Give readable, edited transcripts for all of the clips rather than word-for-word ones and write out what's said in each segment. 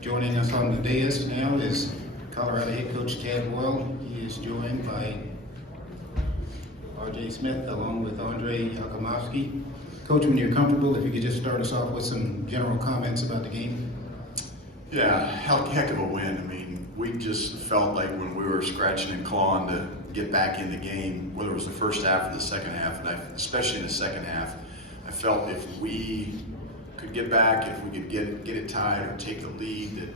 Joining us on the dais now is Colorado head coach Tad Boyle. He is joined by Smith along with Andrej Jakimovski. Coach, when you're comfortable, if you could just start us off with some general comments about the game. Yeah, heck of a win. I mean, we just felt like when we were scratching and clawing to get back in the game, whether it was the first half or the second half, and especially in the second half, I felt if we could get back, if we could get it tied or take the lead, that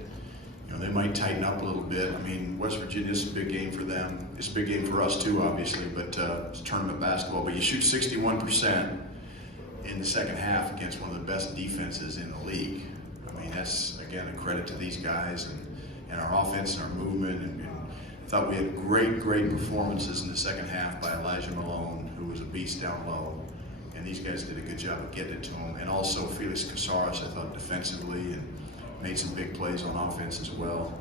they might tighten up a little bit. I mean, West Virginia is a big game for them. It's a big game for us too, obviously, but it's tournament basketball. But you shoot 61% in the second half against one of the best defenses in the league. I mean, that's, again, a credit to these guys and our offense and our movement. And I thought we had great performances in the second half by Elijah Malone, who was a beast down low. And these guys did a good job of getting it to him. And also Felix Casares, I thought, defensively, and made some big plays on offense as well.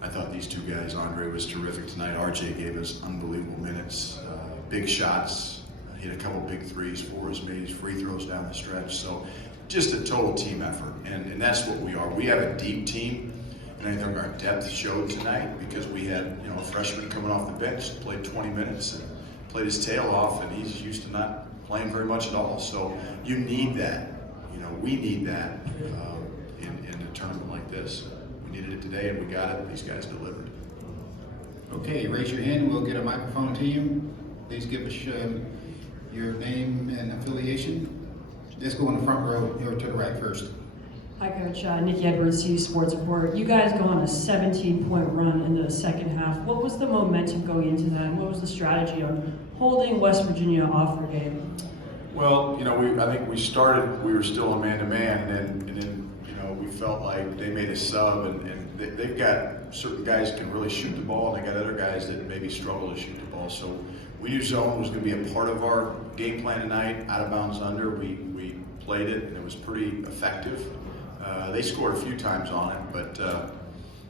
I thought these two guys, Andre was terrific tonight. RJ gave us unbelievable minutes, big shots, hit a couple big threes for us, made his free throws down the stretch. So just a total team effort, and that's what we are. We have a deep team, and I think our depth showed tonight because we had a freshman coming off the bench, played 20 minutes and played his tail off, and he's used to not playing very much at all. So you need that. We need that. In a tournament like this. We needed it today and we got it. These guys delivered. Okay, raise your hand. We'll get a microphone to you. Please give us your name and affiliation. Let's go in the front row here to the right first. Hi, Coach. Nikki Edwards, CU Sports Report. You guys go on a 17-point run into the second half. What was the momentum going into that, and what was the strategy on holding West Virginia off their game? Well, I think we were still a man-to-man, and then we felt like they made a sub, and they've got certain guys who can really shoot the ball, and they got other guys that maybe struggle to shoot the ball. So we knew zone was going to be a part of our game plan tonight. Out of bounds under, we played it, and it was pretty effective. They scored a few times on it, but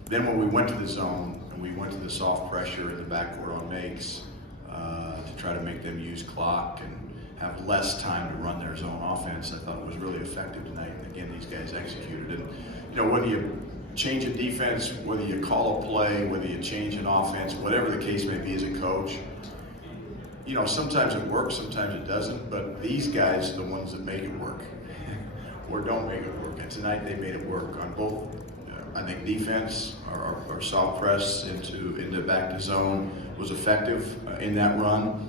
then when we went to the zone and we went to the soft pressure in the backcourt on makes to try to make them use clock and have less time to run their zone offense, I thought it was really effective tonight. And again, these guys executed it. Whether you change a defense, whether you call a play, whether you change an offense, whatever the case may be as a coach, sometimes it works, sometimes it doesn't, but these guys are the ones that make it work or don't make it work. And tonight they made it work on both. I think defense, our soft press into back to zone was effective in that run.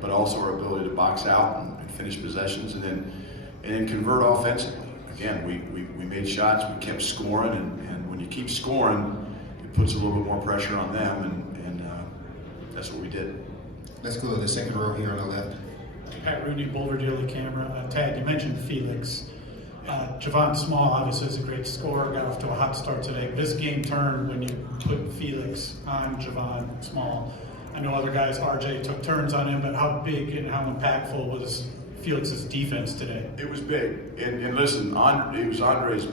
But also our ability to box out and finish possessions and then convert offensively. Again, we made shots, we kept scoring, and when you keep scoring, it puts a little bit more pressure on them, and that's what we did. Let's go to the second row here on the left. Pat Rooney, Boulder Daily Camera. Tad, you mentioned Felix. Javon Small obviously is a great scorer, got off to a hot start today. But this game turned when you put Felix on Javon Small. I know other guys, RJ, took turns on him, but how big and how impactful was Felix's defense today? It was big. And listen, it was Andre's,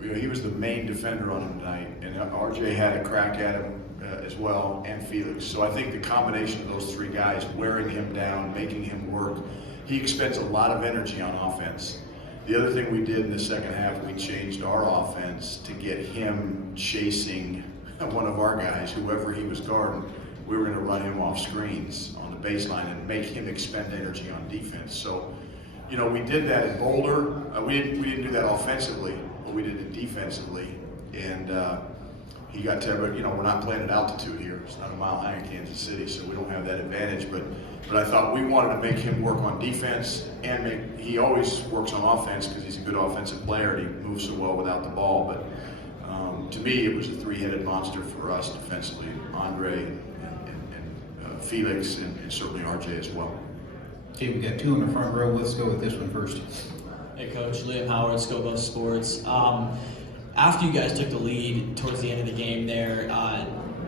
he was the main defender on him tonight, and RJ had a crack at him as well, and Felix. So I think the combination of those three guys, wearing him down, making him work, he expends a lot of energy on offense. The other thing we did in the second half, we changed our offense to get him chasing one of our guys, whoever he was guarding. We were going to run him off screens on the baseline and make him expend energy on defense. So, we did that in Boulder. We didn't do that offensively, but we did it defensively. And he got to, we're not playing at altitude here. It's not a mile high in Kansas City, so we don't have that advantage. But I thought we wanted to make him work on defense, and he always works on offense because he's a good offensive player and he moves so well without the ball. But to me, it was a three-headed monster for us defensively. Andre, Felix, and certainly RJ as well. Okay, we got two in the front row. Let's go with this one first. Hey, Coach. Liam Howard, Scobo Sports. After you guys took the lead towards the end of the game there,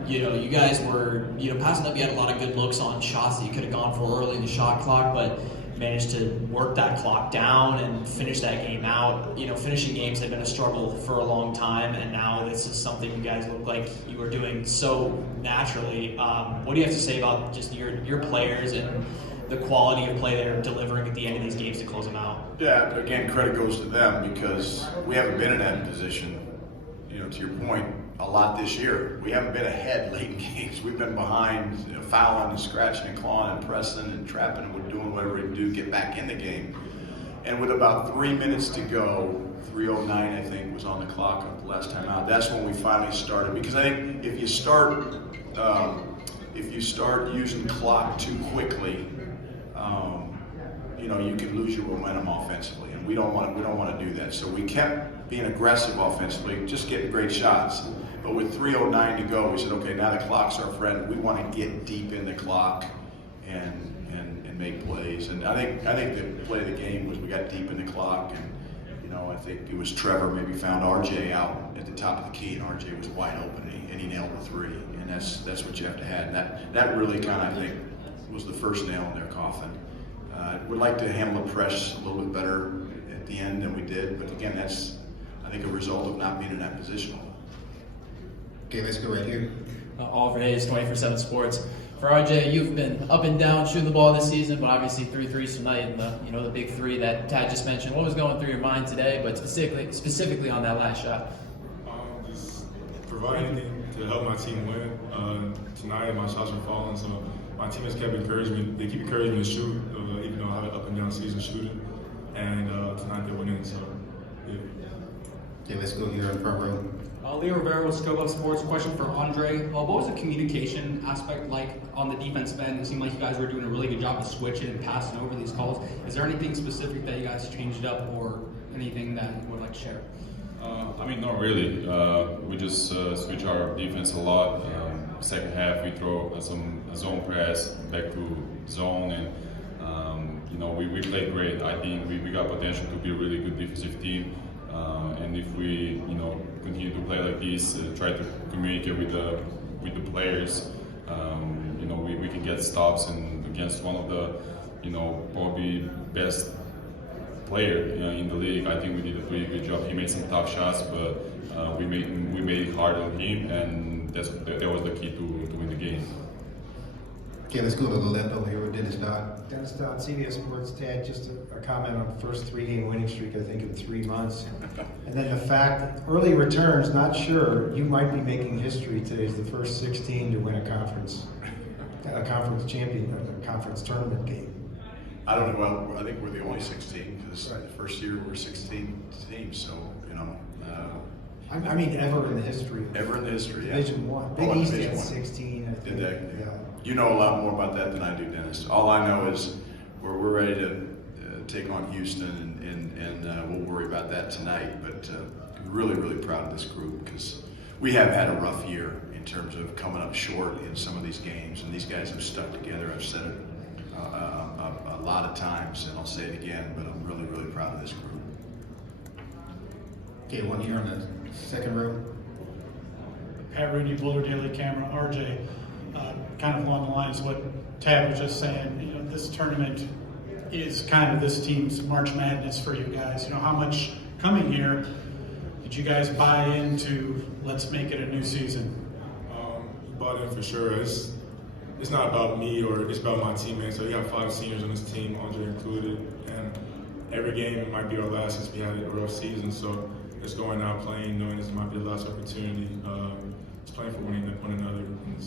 you guys were, passing up. You had a lot of good looks on shots that you could have gone for early in the shot clock, but managed to work that clock down and finish that game out. Finishing games had been a struggle for a long time, and now this is something you guys look like you were doing so naturally. What do you have to say about just your players and the quality of play they're delivering at the end of these games to close them out. Yeah, again, credit goes to them because we haven't been in that position, to your point, a lot this year. We haven't been ahead late in games. We've been behind, fouling and scratching and clawing and pressing and trapping and we're doing whatever we can do to get back in the game. And with about 3 minutes to go, 3:09 I think was on the clock the last time out. That's when we finally started. Because I think if you start using clock too quickly, you can lose your momentum offensively, and we don't want to do that. So we kept being aggressive offensively, just getting great shots. But with 3:09 to go, we said, okay, now the clock's our friend. We want to get deep in the clock and make plays. And I think the play of the game was we got deep in the clock, and I think it was Trevor maybe found RJ out at the top of the key, and RJ was wide open, and he nailed the three. And that's what you have to have. And that really kind of, I think, was the first nail in their coffin. Would like to handle the press a little bit better at the end than we did, but again, that's, I think, a result of not being in that position. Okay, let's go right here. Oliver Hayes, 24/7 Sports. For RJ, you've been up and down shooting the ball this season, but obviously 3 threes tonight, and the big three that Tad just mentioned. What was going through your mind today, but specifically on that last shot? Just provide anything to help my team win. Tonight, my shots were falling, so my teammates kept encouraging me. They keep encouraging me to shoot, even though I have an up and down season shooting. And tonight they're winning, so yeah. Okay, let's go here in front row. Leo Rivera with Scope Sports. Question for Andre. What was the communication aspect like on the defensive end? It seemed like you guys were doing a really good job of switching and passing over these calls. Is there anything specific that you guys changed up or anything that you would like to share? Not really. We just switch our defense a lot. Second half, we throw a zone press back to zone, and we played great. I think we got potential to be a really good defensive team. And if we, continue to play like this, try to communicate with the players, we can get stops. And against one of the, probably best player in the league, I think we did a pretty good job. He made some tough shots, but we made it hard on him, and that was the key to win the game. Okay, let's go to the left over here with Dennis Dodd. Dennis Dodd, CBS Sports. Tad, just a comment on the first 3-game winning streak, I think, in 3 months. And then the fact, early returns, not sure, you might be making history. Today's the first 16 to win a conference tournament game. I don't know. Well, I think we're the only 16 because the first year we were 16 teams. So I mean, ever in the history. Ever in the history, yeah. Division One. Big East had 16. I think. Did they? Yeah. You know a lot more about that than I do, Dennis. All I know is we're ready to take on Houston, and we'll worry about that tonight. But really, really proud of this group because we have had a rough year in terms of coming up short in some of these games, and these guys have stuck together. I've said it a lot of times, and I'll say it again, but I'm really, really proud of this group. Okay, one here on the second row. Pat Rooney, Boulder Daily Camera. RJ, kind of along the lines of what Tad was just saying, this tournament is kind of this team's March Madness for you guys. How much coming here did you guys buy into let's make it a new season? Bought in for sure. It's not about me or it's about my teammates. So we got 5 seniors on this team, Andre included, and every game it might be our last since we had a rough season. So it's going out playing, knowing this might be the last opportunity. It's playing for one another. And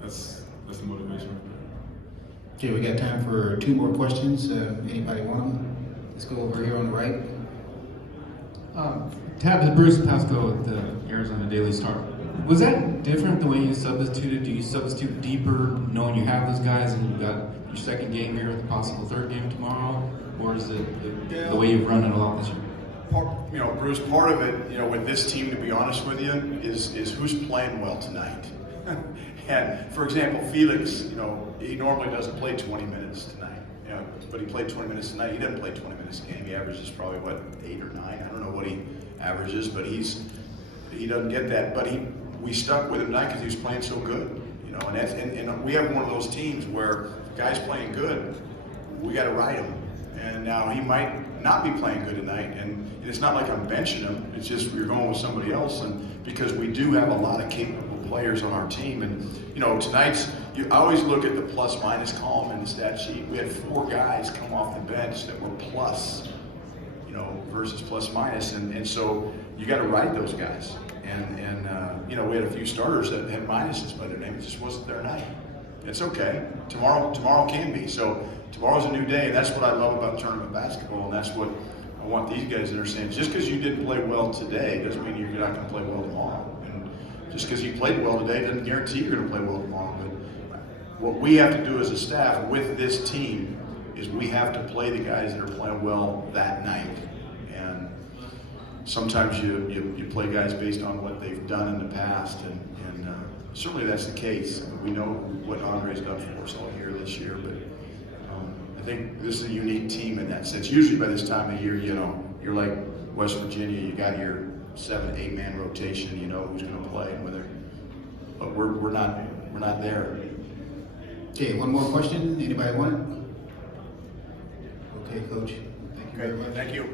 that's the motivation right there. Okay, we got time for 2 more questions. Anybody want them? Let's go over here on the right. Tab, Bruce Pasco with the Arizona Daily Star. Was that different the way you substituted? Do you substitute deeper knowing you have those guys and you've got your second game here with a possible third game tomorrow? Or is it the way you've run it a lot this year? Bruce, part of it, with this team, to be honest with you, is who's playing well tonight. And for example, Felix, he normally doesn't play 20 minutes tonight, but he played 20 minutes tonight. He doesn't play 20 minutes a game. He averages probably 8 or 9. I don't know what he averages, but he doesn't get that. But we stuck with him tonight because he was playing so good, and we have one of those teams where guys playing good, we got to ride him. And now he might not be playing good tonight, and it's not like I'm benching him. It's just we're going with somebody else, and because we do have a lot of capable players on our team. And, you know, tonight's, I always look at the plus-minus column in the stat sheet. We had 4 guys come off the bench that were plus, you know, versus plus-minus. And so you got to ride those guys. And you know, we had a few starters that had minuses by their name. It just wasn't their night. It's okay. Tomorrow can be. So tomorrow's a new day, and that's what I love about tournament basketball, and that's what I want these guys to understand. Just because you didn't play well today doesn't mean you're not going to play well tomorrow. And just because you played well today doesn't guarantee you're going to play well tomorrow. But what we have to do as a staff with this team is we have to play the guys that are playing well that night. And sometimes you play guys based on what they've done in the past, and certainly that's the case. We know what Andre's done for us all year this year, but I think this is a unique team in that sense. Usually by this time of year, you know, you're like West Virginia, you got your 7-8 man rotation, you know who's going to play and whether, but we're not there. Okay, one more question. Anybody want it? Okay, Coach. Thank you very much. Thank you.